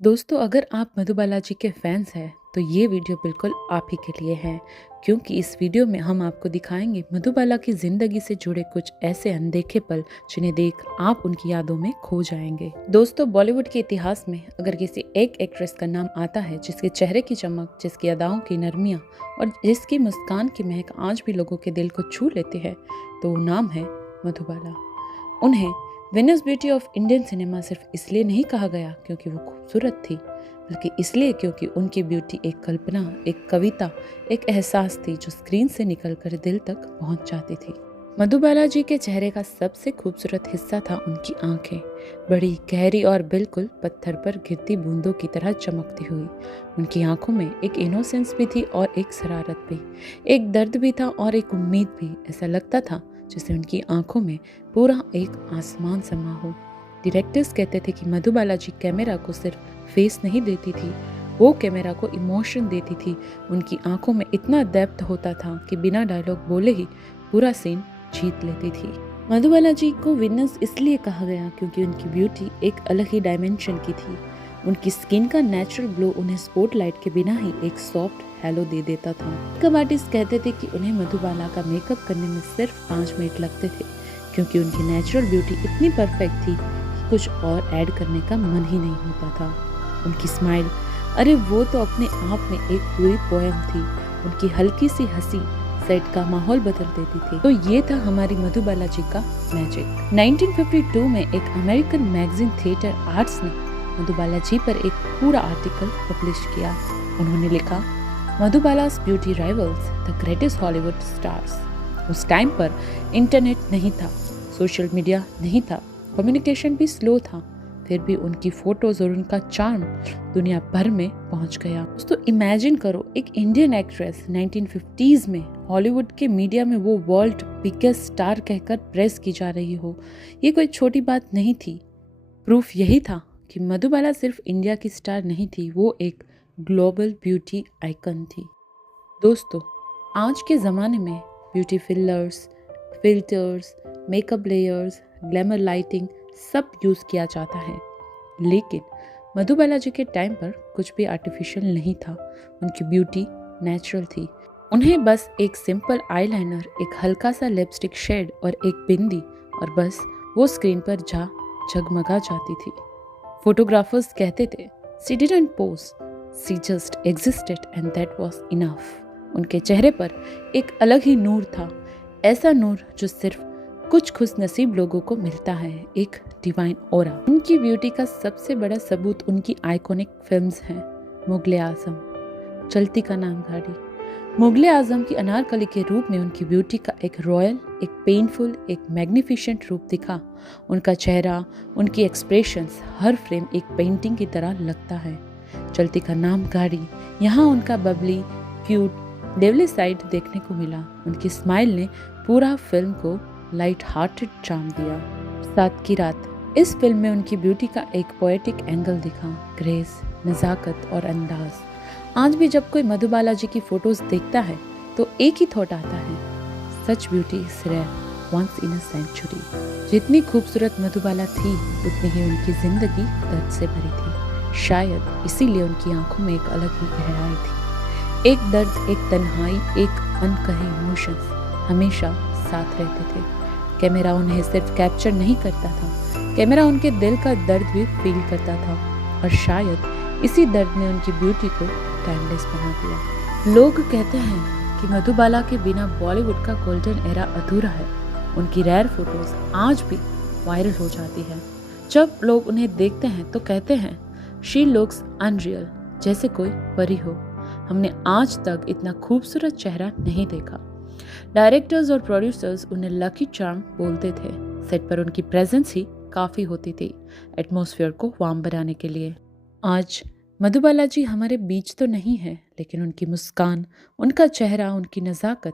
दोस्तों, अगर आप मधुबाला जी के फैंस हैं तो ये वीडियो बिल्कुल आप ही के लिए है, क्योंकि इस वीडियो में हम आपको दिखाएंगे मधुबाला की ज़िंदगी से जुड़े कुछ ऐसे अनदेखे पल जिन्हें देख आप उनकी यादों में खो जाएंगे। दोस्तों, बॉलीवुड के इतिहास में अगर किसी एक एक्ट्रेस का नाम आता है जिसके चेहरे की चमक, जिसकी अदाओं की नरमियाँ और जिसकी मुस्कान की महक आज भी लोगों के दिल को छू लेती है, तो वो नाम है मधुबाला। उन्हें Venus beauty of Indian cinema सिर्फ इसलिए नहीं कहा गया क्योंकि वो खूबसूरत थी, बल्कि इसलिए क्योंकि उनकी ब्यूटी एक कल्पना, एक कविता, एक एहसास थी जो स्क्रीन से निकलकर दिल तक पहुंच जाती थी। मधुबाला जी के चेहरे का सबसे खूबसूरत हिस्सा था उनकी आंखें, बड़ी, गहरी और बिल्कुल पत्थर पर गिरती बूंदों की तरह चमकती हुई। उनकी आंखों में एक इनोसेंस भी थी और एक शरारत भी, एक दर्द भी था और एक उम्मीद भी। ऐसा लगता था जैसे उनकी आंखों में पूरा एक आसमान समा हो। डायरेक्टर्स कहते थे कि मधुबाला जी कैमरा को सिर्फ फेस नहीं देती थी, वो कैमरा को इमोशन देती थी। उनकी आंखों में इतना डेप्थ होता था कि बिना डायलॉग बोले ही पूरा सीन जीत लेती थी। मधुबाला जी को विनर्स इसलिए कहा गया क्योंकि उनकी ब्यूटी एक अलग ही डायमेंशन की थी। उनकी स्किन का नेचुरल ग्लो उन्हें स्पॉटलाइट के बिना ही एक सॉफ्ट हेलो दे देता था। मेकअप आर्टिस्ट कहते थे कि उन्हें मधुबाला का मेकअप करने में सिर्फ 5 मिनट लगते थे, क्योंकि उनकी नेचुरल ब्यूटी इतनी परफेक्ट थी कि कुछ और ऐड करने का मन ही नहीं होता था। उनकी स्माइल, अरे वो तो अपने आप में एक पूरी पोएम थी। उनकी हल्की सी हंसी सेट का माहौल बदल देती थी। तो ये था हमारी मधुबाला जी का मैजिक। 1952 में एक अमेरिकन मैगजीन थिएटर आर्ट्स ने मधुबाला जी पर एक पूरा आर्टिकल पब्लिश किया। उन्होंने लिखा, Madhubala's beauty rivals the greatest Hollywood stars. उस टाइम पर इंटरनेट नहीं था, सोशल मीडिया नहीं था, कम्युनिकेशन भी स्लो था, फिर भी उनकी फोटोज और उनका चार्म दुनिया भर में पहुंच गया। दोस्तों, इमेजिन करो, एक इंडियन एक्ट्रेस 1950s में हॉलीवुड के मीडिया में वो वर्ल्ड बिगेस्ट स्टार कहकर प्रेस की जा रही हो। ये कोई छोटी बात नहीं थी। प्रूफ यही था कि मधुबाला सिर्फ इंडिया की स्टार नहीं थी, वो एक ग्लोबल ब्यूटी आइकन थी। दोस्तों, आज के ज़माने में beauty fillers, filters, makeup layers, glamour lighting सब यूज़ किया जाता है, लेकिन मधुबाला जी के टाइम पर कुछ भी आर्टिफिशियल नहीं था। उनकी ब्यूटी नेचुरल थी। उन्हें बस एक सिंपल आईलाइनर, एक हल्का सा लिपस्टिक शेड और एक बिंदी, और बस वो स्क्रीन पर जगमगा जाती थी। फोटोग्राफर्स कहते थे, she didn't pose, she just existed and that was enough. उनके चेहरे पर एक अलग ही नूर था, ऐसा नूर जो सिर्फ कुछ खुश नसीब लोगों को मिलता है, एक डिवाइन ऑरा। उनकी ब्यूटी का सबसे बड़ा सबूत उनकी आइकॉनिक फिल्म्स हैं। मुगले आजम, चलती का नाम गाड़ी। मुगले आजम की अनारकली के रूप में उनकी ब्यूटी का एक रॉयल, एक पेनफुल, एक मैग्निफिशेंट रूप दिखा। उनका चेहरा, उनकी एक्सप्रेशंस, हर फ्रेम एक पेंटिंग की तरह लगता है। चलती का नाम गाड़ी, यहाँ उनका बबली, क्यूट, डेवली साइड देखने को मिला। उनकी स्माइल ने पूरा फिल्म को लाइट हार्टेड चार्म दिया। सात की रात, इस फिल्म में उनकी ब्यूटी का एक पोएटिक एंगल दिखा, ग्रेस, नज़ाकत और अंदाज। आज भी जब कोई मधुबाला जी की फोटोज देखता है तो एक ही थॉट आता है, such beauty is rare, once in a century. जितनी खूबसूरत मधुबाला थी उतनी ही उनकी जिंदगी दर्द से भरी थी। शायद इसीलिए उनकी आंखों में एक अलग ही गहराई थी। एक दर्द, एक तन्हाई, एक अनकहे इमोशंस हमेशा साथ रहते थे। कैमरा उन्हें सिर्फ कैप्चर नहीं करता था, कैमरा उनके दिल का दर्द भी फील करता था, और शायद इसी दर्द ने उनकी ब्यूटी को टाइमलेस बना दिया। लोग कहते हैं कि मधुबाला के बिना बॉलीवुड का गोल्डन एरा अधूरा है। उनकी रेयर फोटोज आज भी वायरल हो जाती है। जब लोग उन्हें देखते हैं तो कहते हैं, शी लुक्स अनरियल, जैसे कोई परी हो। हमने आज तक इतना खूबसूरत चेहरा नहीं देखा। डायरेक्टर्स और प्रोड्यूसर्स उन्हें लकी चार्म बोलते थे। सेट पर उनकी प्रेजेंस ही काफ़ी होती थी एटमॉस्फेयर को वार्म बनाने के लिए। आज मधुबाला जी हमारे बीच तो नहीं है, लेकिन उनकी मुस्कान, उनका चेहरा, उनकी नज़ाकत,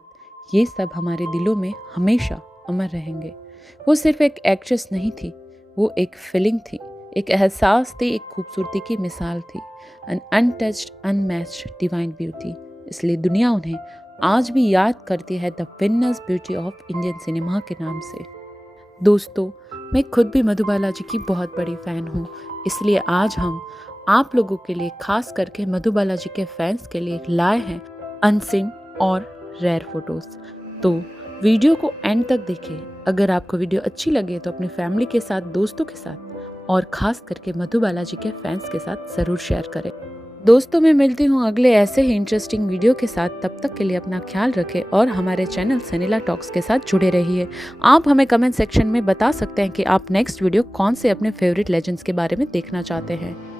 ये सब हमारे दिलों में हमेशा अमर रहेंगे। वो सिर्फ एक एक्ट्रेस नहीं थी, वो एक फीलिंग थी, एक एहसास थी, एक खूबसूरती की मिसाल थी, an untouched, unmatched divine beauty. इसलिए दुनिया उन्हें आज भी याद करती है the Venus beauty of Indian cinema के नाम से। दोस्तों, मैं खुद भी मधुबाला जी की बहुत बड़ी फ़ैन हूँ, इसलिए आज हम आप लोगों के लिए, खास करके मधुबाला जी के फैंस के लिए लाए हैं अनसीन और रेयर फोटोज। तो वीडियो को एंड तक देखें। अगर आपको वीडियो अच्छी लगे तो अपनी फैमिली के साथ, दोस्तों के साथ और खास करके मधुबाला जी के फैंस के साथ ज़रूर शेयर करें। दोस्तों, मैं मिलती हूँ अगले ऐसे ही इंटरेस्टिंग वीडियो के साथ। तब तक के लिए अपना ख्याल रखें और हमारे चैनल सनीला टॉक्स के साथ जुड़े रहिए। आप हमें कमेंट सेक्शन में बता सकते हैं कि आप नेक्स्ट वीडियो कौन से अपने फेवरेट लेजेंड्स के बारे में देखना चाहते हैं।